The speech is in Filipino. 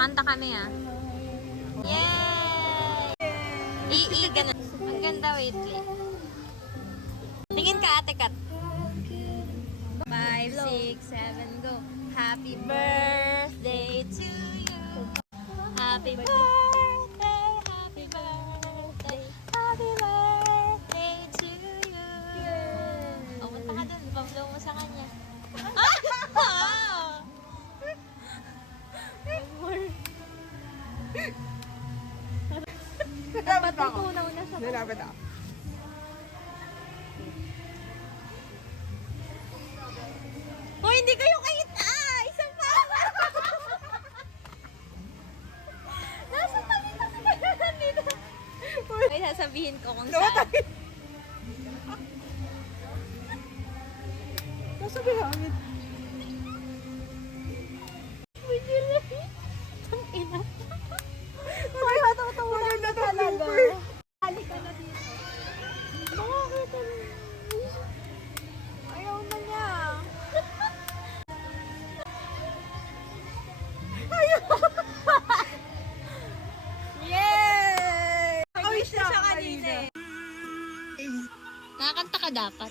Kakanta kami ah. Yay! Ganun. Ang ganda, wait. Tingin ka, Ate Kat. 5, 6, 7, go. Happy birthday to you. Happy birthday, happy birthday, happy birthday to you. O, punta ka dun. Pablow mo sa kanya. Dapat tutunaw na sa Nilapit ako. Hoy, hindi kayo kita! Isang pa! Nasa tabi nito. May sasabihin ko kung saan. Nasa bihangin. Ang ina. Ay, natutuwa na talaga. Halik ka na dito. Bakit? Ayaw na niya. Yay! Nag-wish na siya kanina eh. Nakakanta ka dapat.